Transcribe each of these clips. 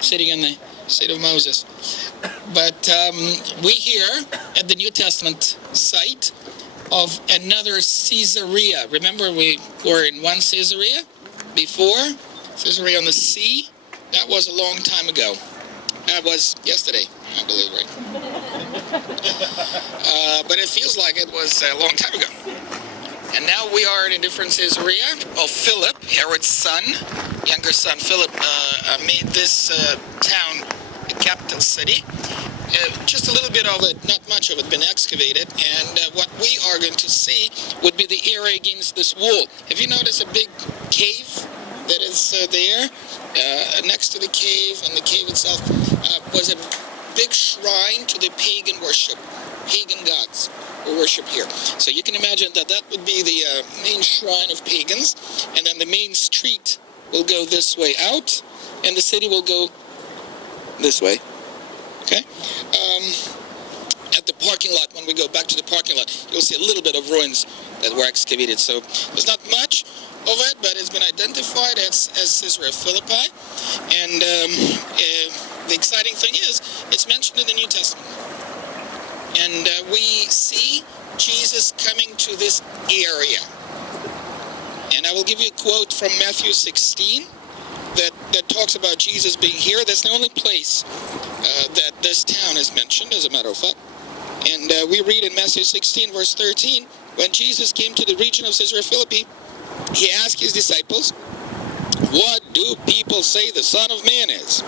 sitting in the seat of Moses. But we here at the New Testament site of another Caesarea. Remember, we were in one Caesarea before, Caesarea on the sea. That was a long time ago. That was yesterday, I believe, right? But it feels like it was a long time ago. And now we are in a different Caesarea of Philip, Herod's son. Younger son Philip made this town a capital city. Just a little bit of it, not much of it, been excavated, and what we are going to see would be the area against this wall. Have you noticed a big cave that is there? Next to the cave, and the cave itself was a big shrine to the pagan worship, pagan gods who worship here. So you can imagine that that would be the main shrine of pagans, and then the main street will go this way out, and the city will go this way. Okay? At the parking lot, when we go back to the parking lot, you'll see a little bit of ruins that were excavated. So there's not much of it, but it's been identified as Caesarea Philippi. And the exciting thing is, it's mentioned in the New Testament. And we see Jesus coming to this area. And I will give you a quote from Matthew 16 that talks about Jesus being here. That's the only place that this town is mentioned, as a matter of fact. And we read in Matthew 16, verse 13, when Jesus came to the region of Caesarea Philippi, he asked his disciples, "What do people say the Son of Man is?"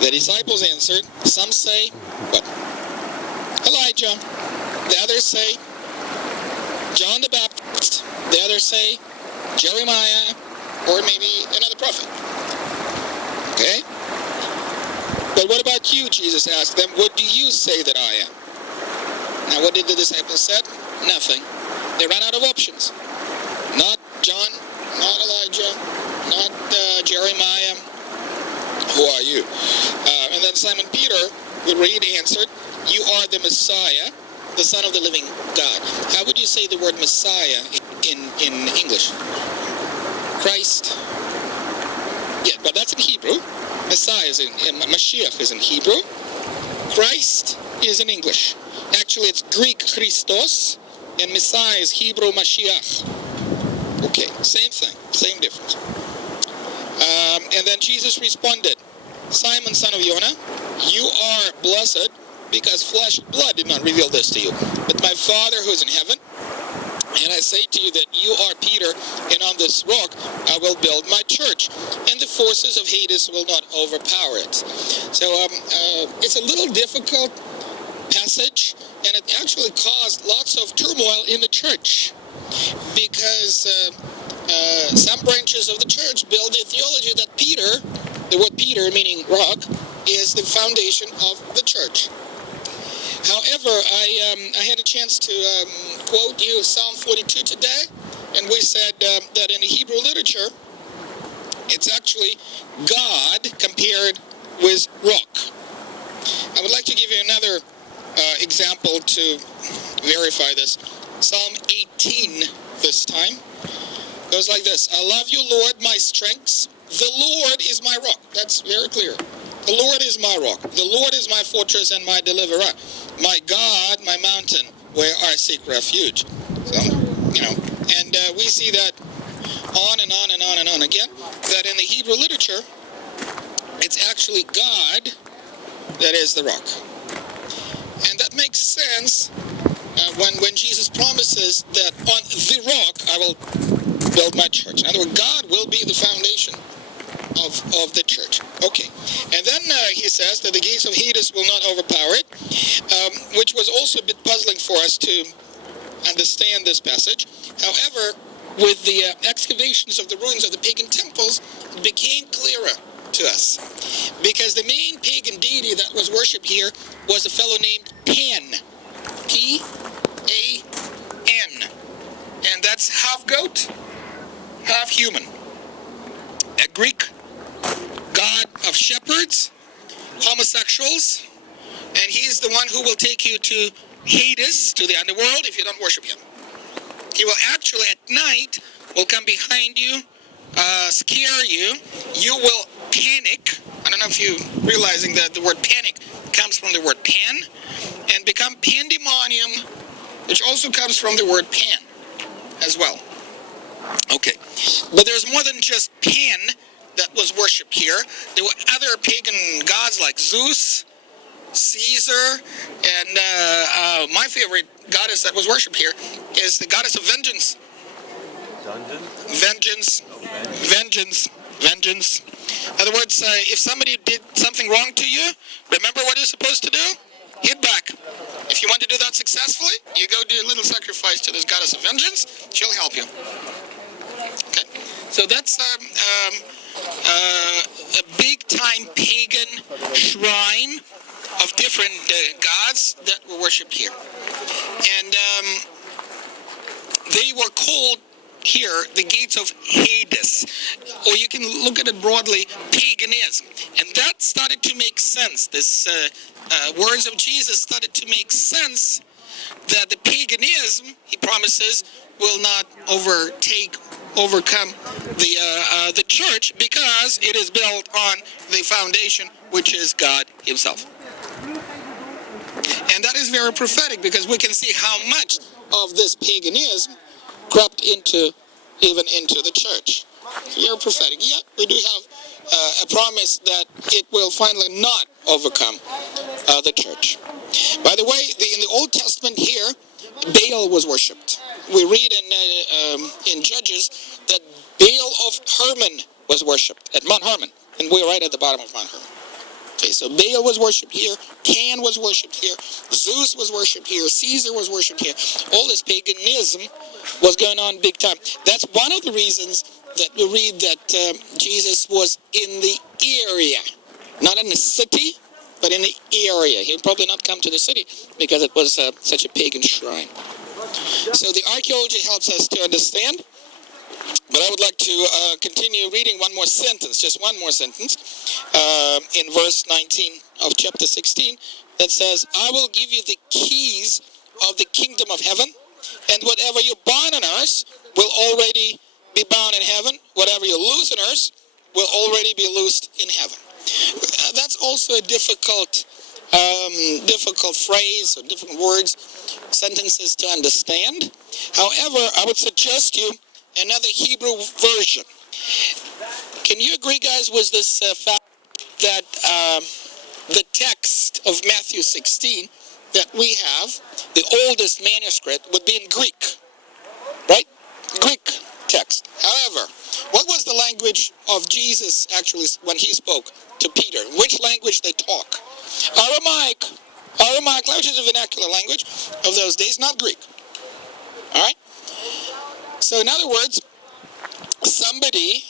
The disciples answered, some say, what? Elijah. The others say, John the Baptist. The others say, Jeremiah, or maybe another prophet. Okay? But what about you, Jesus asked them, what do you say that I am? Now what did the disciples say? Nothing. They ran out of options. Not John, not Elijah, not Jeremiah. Who are you? And then Simon Peter, we read, answered, you are the Messiah, the Son of the living God. How would you say the word Messiah in English? Christ. Yeah, but that's in Hebrew. Messiah is in Mashiach is in Hebrew. Christ is in English. Actually, it's Greek Christos, and Messiah is Hebrew Mashiach. Okay, same thing, same difference. And then Jesus responded, Simon, son of Jonah, you are blessed, because flesh and blood did not reveal this to you, but my Father who is in heaven. And I say to you that you are Peter, and on this rock I will build my church, and the forces of Hades will not overpower it. So it's a little difficult passage, and it actually caused lots of turmoil in the church, because some branches of the church build the theology that Peter, the word Peter meaning rock, is the foundation of the church. However, I had a chance to quote you Psalm 42 today, and we said that in the Hebrew literature, it's actually God compared with rock. I would like to give you another example to verify this. Psalm 18 this time goes like this. I love you, Lord, my strength. The Lord is my rock. That's very clear. The Lord is my rock. The Lord is my fortress and my deliverer. My God, my mountain, where I seek refuge. So, and we see that on and on and on and on again, that in the Hebrew literature, it's actually God that is the rock. And that makes sense when Jesus promises that on the rock I will build my church. In other words, God will be the foundation of the church. Okay. And then he says that the gates of Hades will not overpower it, which was also a bit puzzling for us to understand this passage. However, with the excavations of the ruins of the pagan temples, it became clearer to us. Because the main pagan deity that was worshipped here was a fellow named Pan. P-A-N. And that's half goat, half human. A Greek god of shepherds, homosexuals, and he's the one who will take you to Hades, to the underworld, if you don't worship him. He will actually at night will come behind you, scare you. You will panic. In don't know if you're realizing that the word panic comes from the word pan, and become pandemonium, which also comes from the word pan as well. Okay, but there's more than just Pan that was worshipped here. There were other pagan gods like Zeus, Caesar, and my favorite goddess that was worshipped here is the goddess of vengeance. Vengeance. In other words, if somebody did something wrong to you, remember what you're supposed to do? Hit back. If you want to do that successfully, you go do a little sacrifice to this goddess of vengeance. She'll help you. Okay, so that's a big-time pagan shrine of different gods that were worshipped here. And they were called here the gates of Hades, or you can look at it broadly, paganism. And that started to make sense. This words of Jesus started to make sense, that the paganism, he promises, will not overcome the church, because it is built on the foundation, which is God himself. And that is very prophetic, because we can see how much of this paganism crept even into the church. Very prophetic. Yet we do have a promise that it will finally not overcome the church. By the way, in the Old Testament here, Baal was worshipped. We read in Judges that Baal of Hermon was worshipped at Mount Hermon, and we're right at the bottom of Mount Hermon. Okay, so Baal was worshipped here, Pan was worshipped here, Zeus was worshipped here, Caesar was worshipped here. All this paganism was going on big time. That's one of the reasons that we read that Jesus was in the area, not in the city, but in the area. He would probably not come to the city because it was such a pagan shrine. So the archaeology helps us to understand. But I would like to continue reading one more sentence, just one more sentence, in verse 19 of chapter 16, that says, I will give you the keys of the kingdom of heaven, and whatever you bind on earth will already be bound in heaven. Whatever you loose on earth will already be loosed in heaven. That's also a difficult phrase, or different words, sentences to understand. However, I would suggest you another Hebrew version. Can you agree, guys, with this fact that the text of Matthew 16 that we have, the oldest manuscript, would be in Greek, right? Greek text. However, what was the language of Jesus actually when he spoke to Peter? Which language they talk? Aramaic. Aramaic language is a vernacular language of those days, not Greek. All right? So in other words, somebody,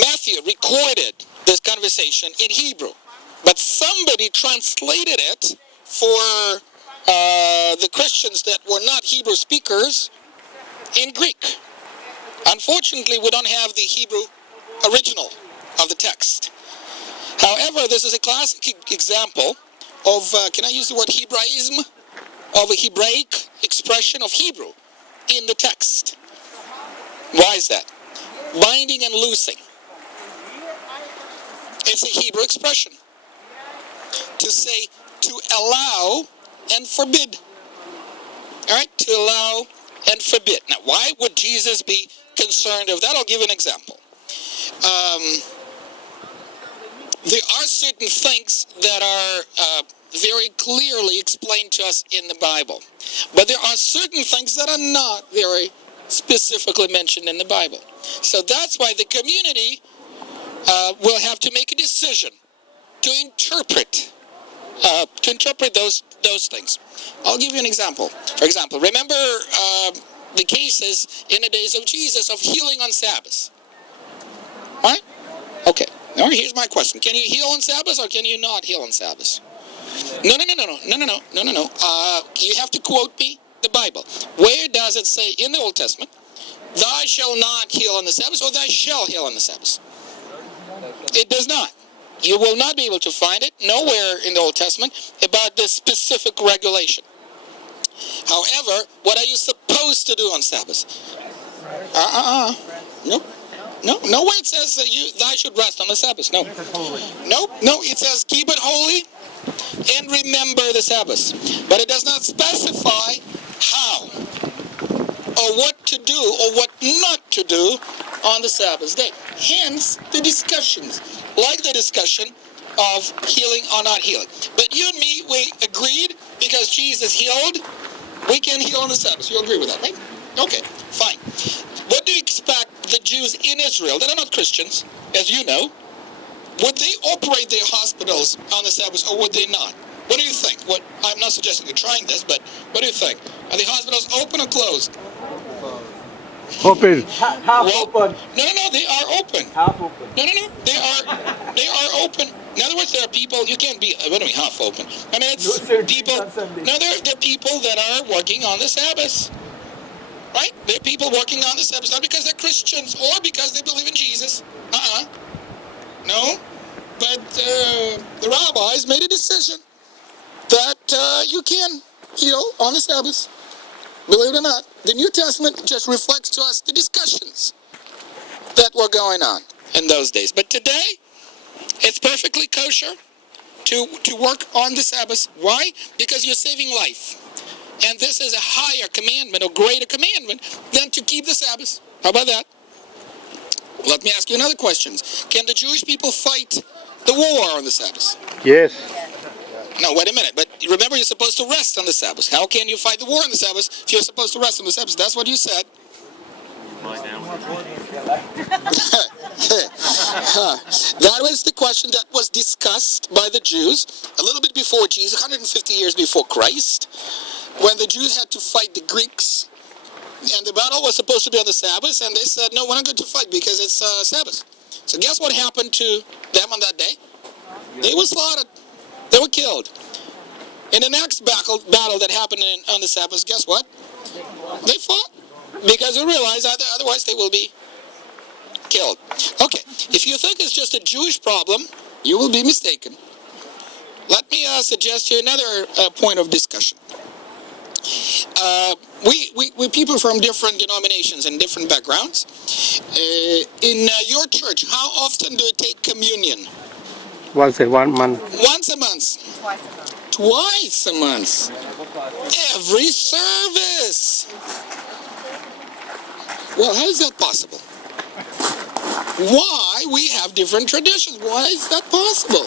Matthew, recorded this conversation in Hebrew, but somebody translated it for the Christians that were not Hebrew speakers in Greek. Unfortunately, we don't have the Hebrew original of the text. However, this is a classic example of, can I use the word Hebraism? Of a Hebraic expression of Hebrew in the text. Why is that? Binding and loosing. It's a Hebrew expression. To say, to allow and forbid. All right? To allow and forbid. Now, why would Jesus be concerned of that? I'll give an example. There are certain things that are very clearly explained to us in the Bible. But there are certain things that are not very specifically mentioned in the Bible. So that's why the community will have to make a decision to interpret those things. I'll give you an example. For example, remember the cases in the days of Jesus of healing on Sabbath. All right? Okay. Now here's my question. Can you heal on Sabbath or can you not heal on Sabbath? No. You have to quote me the Bible. Where does it say in the Old Testament, thou shalt not heal on the Sabbath, or thou shalt heal on the Sabbath? It does not. You will not be able to find it nowhere in the Old Testament about this specific regulation. However, what are you supposed to do on Sabbath? Nope. Nowhere it says that thou should rest on the Sabbath. No. No, it says keep it holy and remember the Sabbath. But it does not specify how or what to do or what not to do on the Sabbath day. Hence the discussions, like the discussion of healing or not healing. But you and me, we agreed because Jesus healed, we can heal on the Sabbath. You agree with that, right? Okay, fine. What do you expect the Jews in Israel that are not Christians, as you know, would they operate their hospitals on the Sabbath or would they not? What do you think? I'm not suggesting you're trying this, but what do you think? Are the hospitals open or closed? Open. Half open. No, they are open. Half open. No, they are open. In other words, there are people, you can't be, what do you mean half open? I mean, it's people, no, there are people that are working on the Sabbath. Right? There are people working on the Sabbath, not because they're Christians or because they believe in Jesus. No. But the rabbis made a decision that you can heal on the Sabbath. Believe it or not, the New Testament just reflects to us the discussions that were going on in those days. But today, it's perfectly kosher to work on the Sabbath. Why? Because you're saving life. And this is a higher commandment or greater commandment than to keep the Sabbath. How about that? Let me ask you another question. Can the Jewish people fight the war on the Sabbath? Yes. No, wait a minute. But remember, you're supposed to rest on the Sabbath. How can you fight the war on the Sabbath if you're supposed to rest on the Sabbath? That's what you said. That was the question that was discussed by the Jews a little bit before Jesus, 150 years before Christ, when the Jews had to fight the Greeks. And the battle was supposed to be on the Sabbath, and they said, no, we're not going to fight because it's Sabbath. So guess what happened to them on that day? They were slaughtered. They were killed. In the next battle that happened on the Sabbath, guess what? They fought. Because they realized that otherwise they will be killed. Okay, if you think it's just a Jewish problem, you will be mistaken. Let me suggest to you another point of discussion. We people from different denominations and different backgrounds. In your church, how often do you take communion? Once a month. Once a month. Twice a month. Every service. Well, how is that possible? Why we have different traditions? Why is that possible?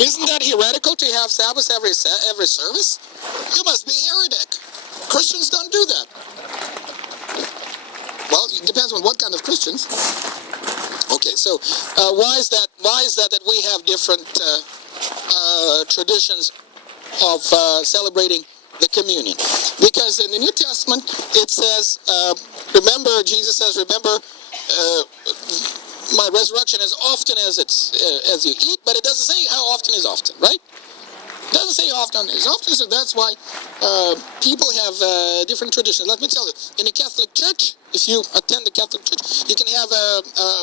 Isn't that heretical to have Sabbath every service? You must be heretic. Christians don't do that. Well, it depends on what kind of Christians. Okay, so why is that we have different traditions of celebrating the communion? Because in the New Testament it says, remember, Jesus says, remember my resurrection as often as you eat, but it doesn't say how often is often, right? It doesn't say often is often, so that's why people have different traditions. Let me tell you, in the Catholic Church, if you attend the Catholic Church, you can have a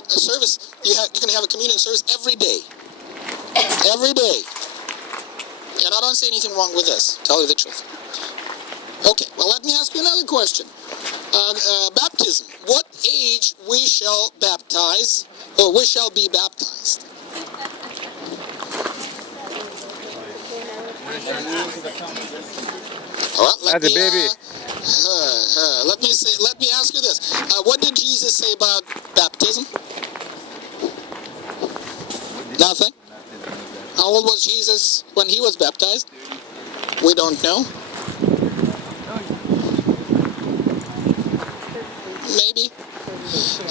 service, you can have a communion service every day. Every day. And I don't say anything wrong with this, tell you the truth. Okay, well, let me ask you another question. Baptism. What age we shall baptize, or we shall be baptized? All right, let me ask you this. What did Jesus say about baptism? Nothing. How old was Jesus when he was baptized? We don't know. Maybe.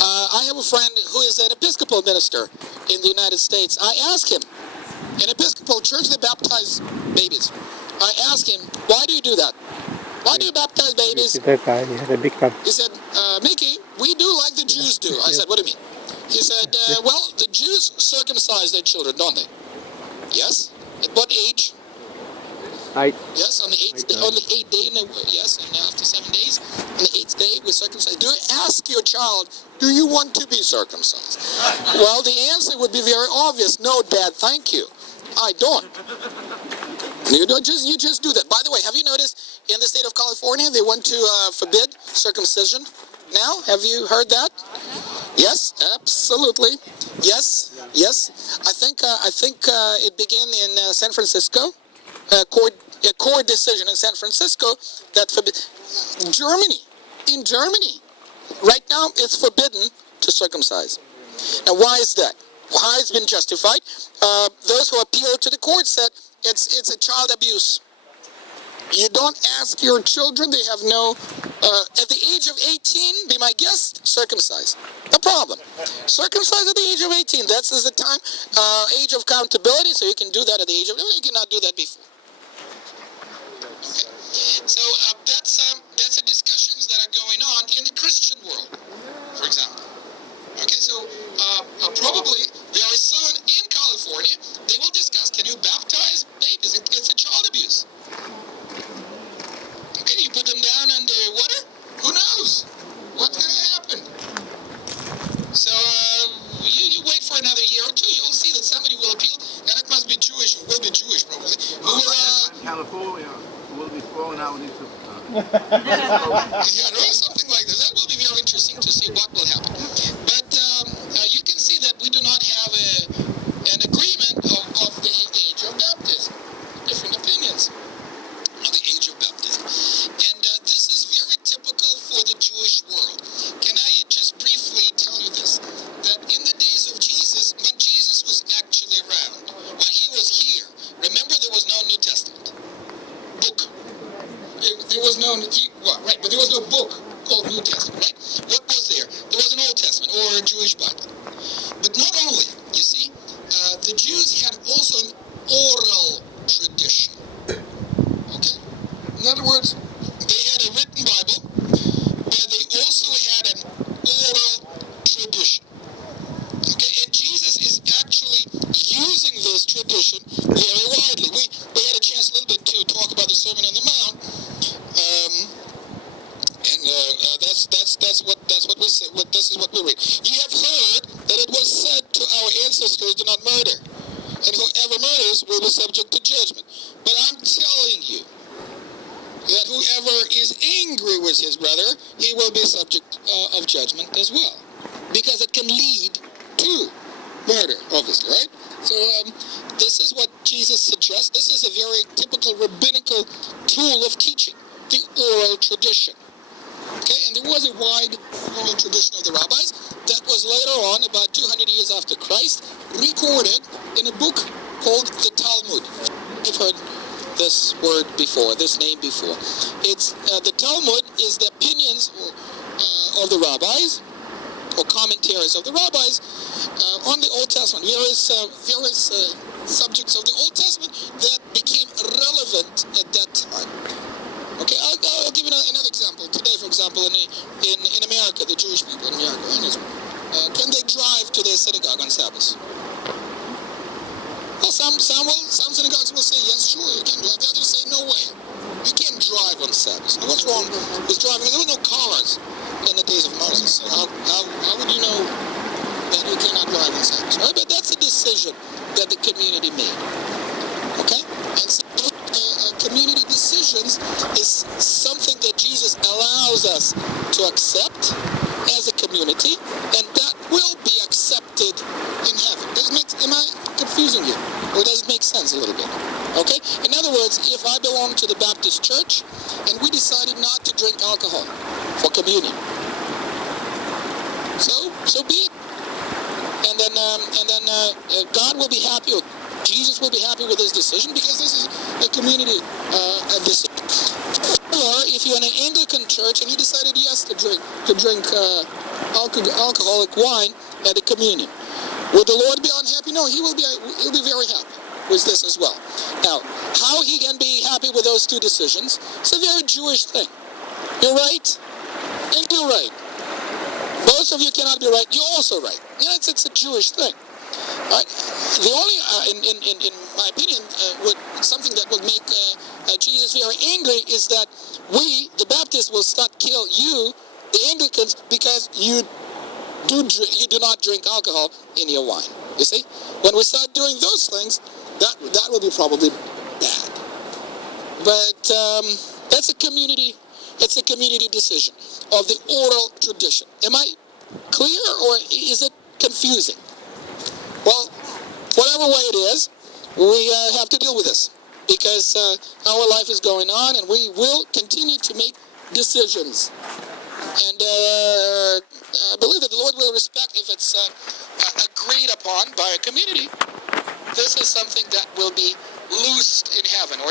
I have a friend who is an Episcopal minister in the United States. I asked him, in Episcopal church they baptize babies. I asked him, why do you do that? Why do you baptize babies? He said, Mickey, we do like the Jews do. I said, what do you mean? He said, well, the Jews circumcise their children, don't they? Yes. At what age? Yes, on the eighth day, yes, and after 7 days, on the 8th day we circumcise. Do you ask your child, do you want to be circumcised? Well, the answer would be very obvious. No, Dad, thank you. I don't. You just do that. By the way, have you noticed in the state of California they want to forbid circumcision now? Have you heard that? Yes, absolutely. Yes, yes. I think it began in San Francisco. A court decision in San Francisco that Germany. In Germany, right now it's forbidden to circumcise. Now, why is that? Why it's been justified? Those who appealed to the court said it's a child abuse. You don't ask your children, they have no, at the age of 18, be my guest, circumcise. No problem. Circumcise at the age of 18, that's the time, age of accountability, so you can do that at the age of, you cannot do that before. Okay. So that's the discussions that are going on in the Christian world, for example. Okay, so probably very soon in California, they will discuss, can you baptize babies? It's a child abuse. Okay, you put them down under water? Who knows? What's going to happen? So you wait for another year or two, you'll see that somebody will appeal, and it must be Jewish, will be Jewish probably. California will be thrown out into... yeah, no, something like that. That will be very interesting to see what will happen. But you can see that we do not have an agreement of the age of baptism. Different opinions on the age of baptism. And this is very typical for the Jewish world. Can I just briefly tell you this? That in the days of Jesus, when Jesus was actually around, when he was here, remember there was no New Testament book. There was no, right, but there was no book called New Testament, right? What was there? There was an Old Testament or a Jewish Bible. But not only, you see, the Jews had also an oral tradition. Okay? In other words, they had a written Bible, but they also had an oral tradition. Okay? And Jesus is actually using this tradition very widely. We had a chance a little bit to talk about the Sermon on the Mount. That's what we say. This is what we read. Ye have heard that it was said to our ancestors, do not murder, and whoever murders will be subject to judgment. But I'm telling you that whoever is angry with his brother, he will be subject of judgment as well, because it can lead to murder, obviously, right? So this is what Jesus suggests. This is a very typical rabbinical tool of teaching, the oral tradition. Okay, and there was a wide oral tradition of the rabbis that was later on, about 200 years after Christ, recorded in a book called the Talmud. You've heard this word before, this name before. It's the Talmud is the opinions of the rabbis, or commentaries of the rabbis on the Old Testament. Various subjects of the Old Testament that became relevant at that time. Okay, I'll give you another example. Today, for example, in America, the Jewish people in America, can they drive to their synagogue on Sabbath? Well, some synagogues will say, yes, sure, you can drive. The others say, no way. You can't drive on Sabbath. Now, what's wrong with driving? There were no cars in the days of Moses. So how would you know that you cannot drive on Sabbath? Right? But that's a decision that the community made. Okay? And so community decisions is something that Jesus allows us to accept as a community, and that will be accepted in heaven. Am I confusing you? Or does it make sense a little bit? Okay? In other words, if I belong to the Baptist church and we decided not to drink alcohol for communion, so be it. And then God will be happy, or Jesus will be happy with this decision, because this is a community decision. Or if you're in an Anglican church and you decided yes to drink alcoholic wine at the communion, will the Lord be unhappy? No, he'll be very happy with this as well. Now, how he can be happy with those two decisions, it's a very Jewish thing. You're right, and you're right. Both of you cannot be right. You're also right. Yeah, it's a Jewish thing. Right? The only, in my opinion, something that would make Jesus very angry is that we, the Baptists, will start kill you, the Anglicans, because you do not drink alcohol in your wine. You see, when we start doing those things, that will be probably bad. But that's a community. It's a community decision of the oral tradition. Am I clear or is it confusing? Well, whatever way it is, we have to deal with this because our life is going on and we will continue to make decisions. And I believe that the Lord will respect if it's agreed upon by a community. This is something that will be loosed in heaven or